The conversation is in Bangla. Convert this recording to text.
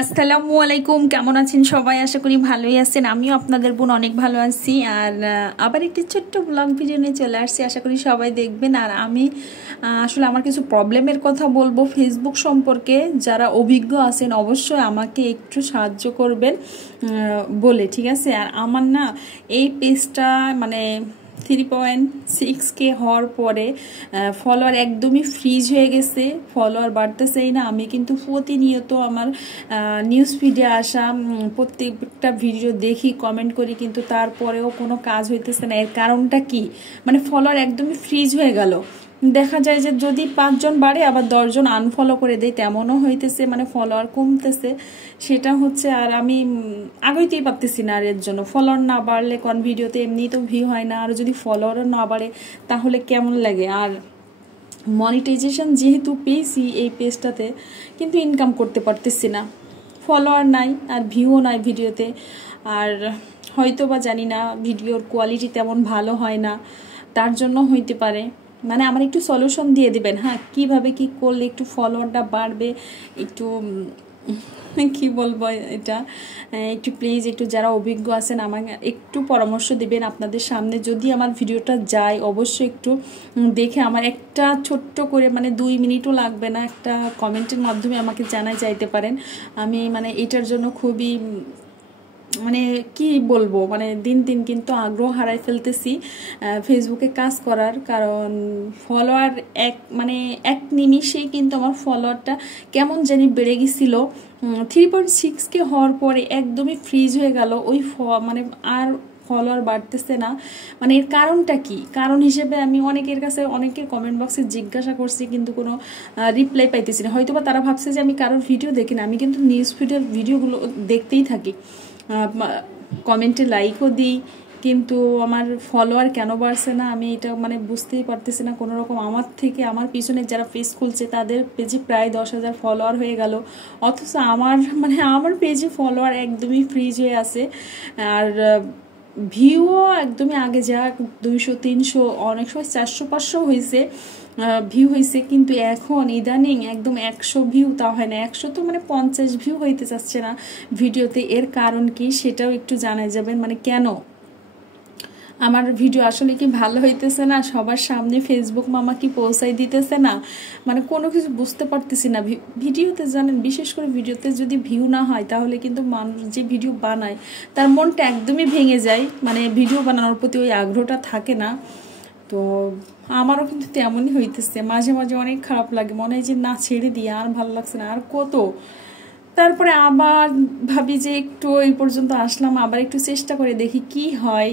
আসসালামু আলাইকুম, কেমন আছেন সবাই? আশা করি ভালোই আছেন। আমিও আপনাদের বোন অনেক ভালো আছি। আর আবার একটি ছোট্ট ব্লগ ভিডিও নিয়ে চলে আসছি, আশা করি সবাই দেখবেন। আর আমি আসলে আমার কিছু প্রবলেমের কথা বলবো ফেসবুক সম্পর্কে। যারা অভিজ্ঞ আছেন অবশ্যই আমাকে একটু সাহায্য করবেন বলে, ঠিক আছে? আর আমার না এই পেজটা মানে 3.6K হওয়ার পরে ফলোয়ার একদমই ফ্রিজ হয়ে গেছে, ফলোয়ার বাড়তেছেই না। আমি কিন্তু প্রতিনিয়ত আমার নিউজ ফিডে আসা প্রত্যেকটা ভিডিও দেখি, কমেন্ট করি, কিন্তু তারপরেও কোনো কাজ হইতেছে না। এর কারণটা কি? মানে ফলোয়ার একদমই ফ্রিজ হয়ে গেল। দেখা যায় যে যদি 5 জন বাড়ে আবার 10 জন আনফলো করে দেয়, তেমনও হইতেছে। মানে ফলোয়ার কমতেছে, সেটা হচ্ছে। আর আমি আগাইতেই পারতেছি না। আর এর জন্য ফলোয়ার না বাড়লে কোন ভিডিওতে এমনি তো ভিউ হয় না, আর যদি ফলোয়ারও না বাড়ে তাহলে কেমন লাগে? আর মনিটাইজেশন যেহেতু পেয়েছি এই পেজটাতে, কিন্তু ইনকাম করতে পারতেছি না। ফলোয়ার নাই আর ভিউও নাই ভিডিওতে। আর হয়তো বা জানি না, ভিডিওর কোয়ালিটি তেমন ভালো হয় না, তার জন্য হইতে পারে। মানে আমার একটু সলিউশন দিয়ে দিবেন, হ্যাঁ, কিভাবে কি করলে একটু ফলোয়ারটা বাড়বে, একটু কি বলবো এটা, একটু প্লিজ একটু যারা অভিজ্ঞ আছেন আমাকে একটু পরামর্শ দিবেন। আপনাদের সামনে যদি আমার ভিডিওটা যায় অবশ্যই একটু দেখে আমার একটা ছোট্ট করে, মানে 2 মিনিটও লাগবে না, একটা কমেন্টের মাধ্যমে আমাকে জানাই যাইতে পারেন। আমি মানে এটার জন্য খুবই মানে কি বলবো, মানে দিন দিন কিন্তু আগ্রহ হারাই ফেলতেছি ফেসবুকে কাজ করার। কারণ ফলোয়ার এক নিমিষেই কিন্তু আমার ফলোয়ারটা কেমন জানি বেড়ে গেছিলো। 3.6K হওয়ার পরে একদমই ফ্রিজ হয়ে গেল ওই মানে আর ফলোয়ার বাড়তেছে না। মানে এর কারণটা কি? কারণ হিসেবে আমি অনেকের কাছে, অনেকের কমেন্ট বক্সে জিজ্ঞাসা করছি, কিন্তু কোনো রিপ্লাই পাইতেছি না। হয়তো বা তারা ভাবছে যে আমি কারোর ভিডিও দেখি না, আমি কিন্তু নিউজ ফিডের ভিডিওগুলো দেখতেই থাকি, কমেন্টে লাইকও দিই, কিন্তু আমার ফলোয়ার কেন বাড়ছে না আমি এটা মানে বুঝতেই পারতেছি না কোনো রকম। আমার থেকে, আমার পিছনে যারা পেজ খুলছে তাদের পেজে প্রায় 10,000 ফলোয়ার হয়ে গেল, অথচ আমার পেজে ফলোয়ার একদমই ফ্রিজ হয়ে আছে। আর ভিউও একদমই আগে যা 200 300, অনেক সময় 400 500 হয়েছে ভিউ হয়েছে, কিন্তু এখন ইদানিং একদম 100 ভিউ, তা হয় না 100, তো মানে 50 ভিউ হইতে চাচ্ছে না ভিডিওতে। এর কারণ কি সেটাও একটু জানাই যাবেন, মানে কেন আমার ভিডিও আসলে কি ভালো হইতেছে না, সবার সামনে ফেসবুক মামা কি পৌঁছাই দিতেছে না, মানে কোনো কিছু বুঝতে পারতেছি না। ভিডিওতে জানেন, বিশেষ করে ভিডিওতে যদি ভিউ না হয় তাহলে কিন্তু মানুষ যে ভিডিও বানায় তার মনটা একদমই ভেঙে যায়, মানে ভিডিও বানানোর প্রতি ওই আগ্রহটা থাকে না। তো আমারও কিন্তু তেমনই হইতেছে, মাঝে মাঝে অনেক খারাপ লাগে, মনে হয় যে না, ছেড়ে দিয়ে, আর ভালো লাগছে না, আর কত। তারপরে আবার ভাবি যে একটু এই পর্যন্ত আসলাম, আবার একটু চেষ্টা করে দেখি কি হয়।